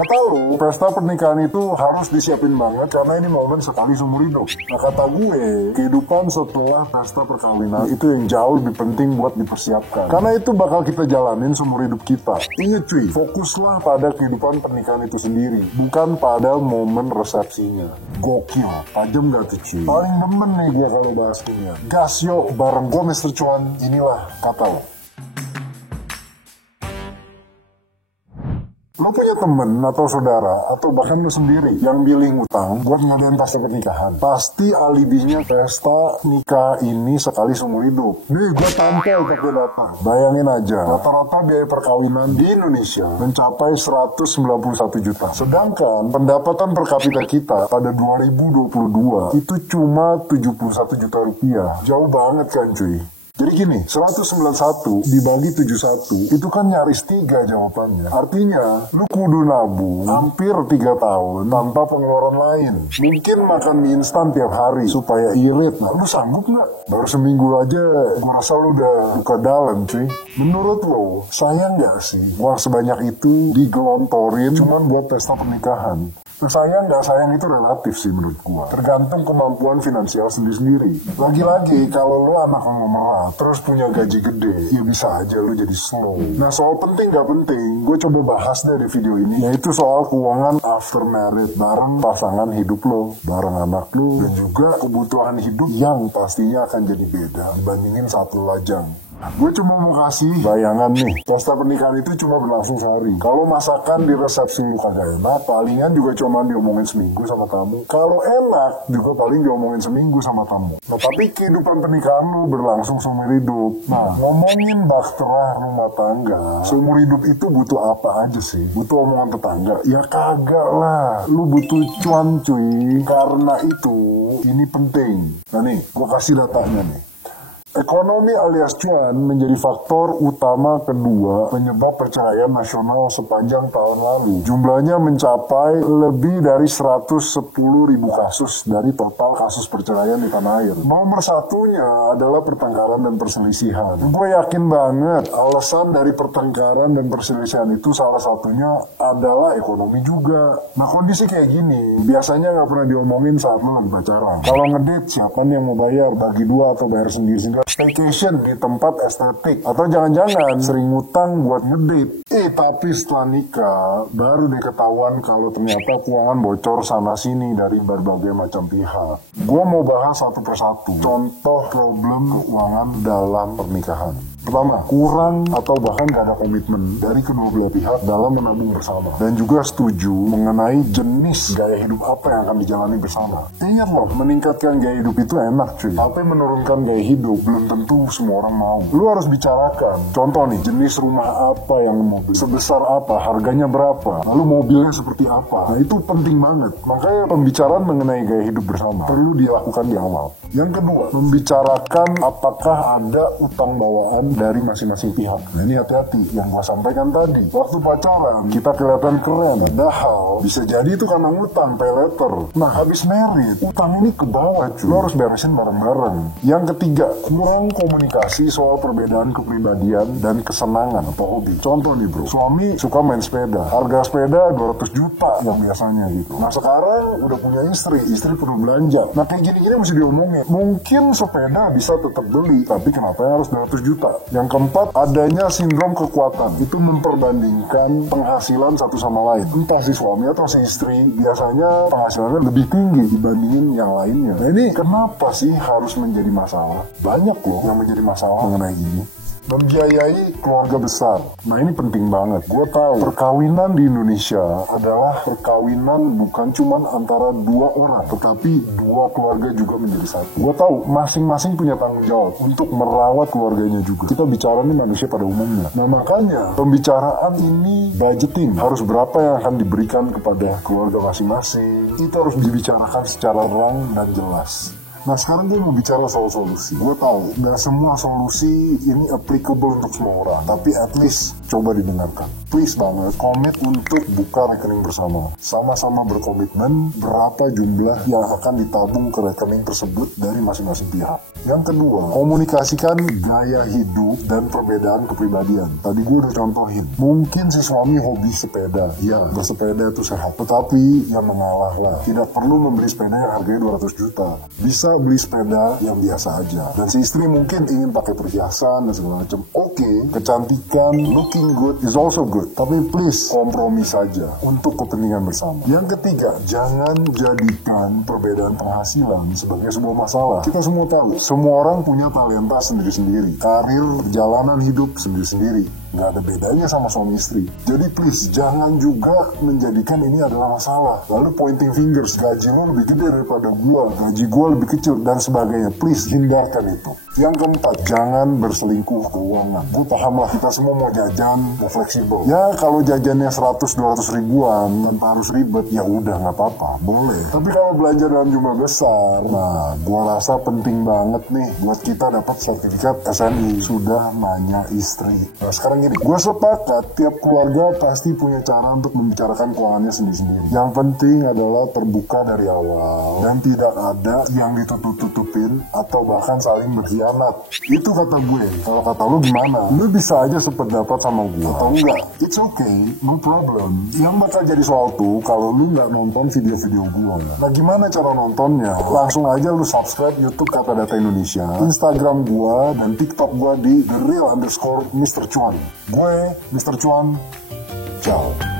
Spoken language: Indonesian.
Kata lu, pesta pernikahan itu harus disiapin banget karena ini momen sekali seumur hidup. Nah kata gue, kehidupan setelah pesta perkawinan itu yang jauh lebih penting buat dipersiapkan. Karena itu bakal kita jalanin seumur hidup kita. Ingat cuy, fokuslah pada kehidupan pernikahan itu sendiri, bukan pada momen resepsinya. Gokil, tajam gak tuh cuy? Paling demen nih gue kalau bahas ini. Gas yuk, bareng gue Mr. Cuan, inilah kata lo. Lo punya temen atau saudara atau bahkan lo sendiri yang billing utang buat ngadain pesta pernikahan. Pasti alibinya pesta nikah ini sekali seumur hidup. Nih gue tampil pakai data. Bayangin aja, rata-rata biaya perkawinan di Indonesia mencapai 191 juta. Sedangkan pendapatan per kapita kita pada 2022 itu cuma 71 juta rupiah. Jauh banget kan cuy? Jadi gini, 191 dibagi 71 itu kan nyaris 3 jawabannya. Artinya, lu kudu nabung hampir 3 tahun tanpa pengeluaran lain. Mungkin makan mie instan tiap hari supaya irit. Nah, lu sanggup nggak? Baru seminggu aja, gua rasa lu udah buka dalam cuy. Menurut lo, sayang nggak sih uang sebanyak itu digelontorin cuman buat pesta pernikahan? Sayang nggak sayang itu relatif sih menurut gua. Tergantung kemampuan finansial sendiri-sendiri. Lagi-lagi kalau lo anak konglomerat terus punya gaji gede, ya bisa aja lo jadi slow. Nah soal penting nggak penting, gue coba bahas deh di video ini, yaitu soal keuangan after married bareng pasangan hidup lo, bareng anak lo, dan juga kebutuhan hidup yang pastinya akan jadi beda dibandingin satu lajang. Gue cuma mau kasih bayangan nih, pesta pernikahan itu cuma berlangsung sehari. Kalau masakan di resepsi lu kagak enak, palingan juga cuma diomongin seminggu sama tamu. Kalau enak, juga paling diomongin seminggu sama tamu. Nah tapi kehidupan pernikahan lu berlangsung seumur hidup. Nah ngomongin bahtera rumah tangga, seumur hidup itu butuh apa aja sih? Butuh omongan tetangga? Ya kagak lah, lu butuh cuan cuy. Karena itu, ini penting. Nah nih, gue kasih datanya nih. Ekonomi alias cuan menjadi faktor utama kedua penyebab perceraian nasional sepanjang tahun lalu. Jumlahnya mencapai lebih dari 110.000 kasus dari total kasus perceraian di tanah air. Nomor satunya adalah pertengkaran dan perselisihan. Gue yakin banget alasan dari pertengkaran dan perselisihan itu salah satunya adalah ekonomi juga. Nah kondisi kayak gini biasanya nggak pernah diomongin saat lo lagi pacaran. Kalau ngedate siapa nih yang mau bayar? Bagi dua atau bayar sendiri-sendiri? Staycation di tempat estetik, atau jangan-jangan sering ngutang buat ngedate. Tapi setelah nikah baru deh ketahuan kalau ternyata keuangan bocor sana sini dari berbagai macam pihak. Gue mau bahas satu persatu contoh problem keuangan dalam pernikahan. Pertama, kurang atau bahkan gak ada komitmen dari kedua belah pihak dalam menabung bersama. Dan juga setuju mengenai jenis gaya hidup apa yang akan dijalani bersama. Ingat loh, meningkatkan gaya hidup itu enak cuy. Tapi menurunkan gaya hidup belum tentu semua orang mau. Lu harus bicarakan. Contoh nih, jenis rumah apa yang mau beli, sebesar apa, harganya berapa, lalu mobilnya seperti apa. Nah itu penting banget. Makanya pembicaraan mengenai gaya hidup bersama perlu dilakukan di awal. Yang kedua, membicarakan apakah ada utang bawaan dari masing-masing pihak. Nah ini hati-hati, yang gue sampaikan tadi. Waktu pacaran, kita kelihatan keren. Padahal, bisa jadi itu karena utang, pay later. Nah habis married, utang ini ke bawah cuy. Lo harus beresin bareng-bareng. Yang ketiga, kurang komunikasi soal perbedaan kepribadian dan kesenangan atau hobi. Contoh nih bro, suami suka main sepeda. Harga sepeda 200 juta yang biasanya gitu. Nah sekarang udah punya istri perlu belanja. Nah kayak gini-gini mesti diomongin. Mungkin sepeda bisa tetap beli, tapi kenapa harus 200 juta? Yang keempat, adanya sindrom kekuatan. Itu memperbandingkan penghasilan satu sama lain. Entah si suami atau si istri, biasanya penghasilannya lebih tinggi dibandingin yang lainnya. Nah ini kenapa sih harus menjadi masalah? Banyak loh yang menjadi masalah mengenai ini. Membiayai keluarga besar. Nah ini penting banget. Gue tahu perkawinan di Indonesia adalah perkawinan bukan cuma antara dua orang, tetapi dua keluarga juga menjadi satu. Gue tahu masing-masing punya tanggung jawab untuk merawat keluarganya juga. Kita bicara nih manusia pada umumnya. Nah makanya pembicaraan ini budgeting. Harus berapa yang akan diberikan kepada keluarga masing-masing. Itu harus dibicarakan secara terang dan jelas. Nah sekarang gue mau bicara soal solusi. Gue tahu gak semua solusi ini applicable untuk semua orang, tapi at least coba didengarkan. please banget, komit untuk buka rekening bersama. Sama-sama berkomitmen berapa jumlah yang akan ditabung ke rekening tersebut dari masing-masing pihak. Yang kedua, komunikasikan gaya hidup dan perbedaan kepribadian. Tadi gue udah contohin. Mungkin si suami hobi sepeda. Ya, bersepeda itu sehat. Tetapi yang mengalah lah. Tidak perlu membeli sepeda yang harganya 200 juta. Bisa beli sepeda yang biasa aja. Dan si istri mungkin ingin pakai perhiasan dan segala macam. Oke, kecantikan, looking good is also good. Tapi please, kompromi saja untuk kepentingan bersama. Yang ketiga, jangan jadikan perbedaan penghasilan sebagai sebuah masalah. Kita semua tahu, semua orang punya talenta sendiri-sendiri. Karir, perjalanan hidup sendiri-sendiri. Nggak ada bedanya sama suami istri. Jadi please, jangan juga menjadikan ini adalah masalah. Lalu pointing fingers, gaji lo lebih gede daripada gua, gaji gua lebih kecil, dan sebagainya. Please, hindarkan itu. Yang keempat, jangan berselingkuh keuangan. Gue paham lah, kita semua mau jajan, mau fleksibel. Ya, kalau jajannya 100-200 ribuan, tanpa harus ribet, ya udah nggak apa-apa, boleh. Tapi kalau belanja dalam jumlah besar, nah, gua rasa penting banget nih buat kita dapat sertifikat SNI. Sudah nanya istri. Nah, sekarang gini, gue sepakat tiap keluarga pasti punya cara untuk membicarakan keuangannya sendiri-sendiri. Yang penting adalah terbuka dari awal dan tidak ada yang ditutup-tutupin atau bahkan saling berkhianat. Itu kata gue. Kalau kata lu gimana? Lu bisa aja sependapat sama gue atau enggak. It's okay, no problem. Yang bakal jadi soal tuh kalau lu nggak nonton video-video gue. Nah, gimana cara nontonnya? Langsung aja lu subscribe YouTube Kata Data Indonesia, Instagram gue dan TikTok gue di @thereal_Mr. Chuan. Gue, Mr. Chuan, ciao.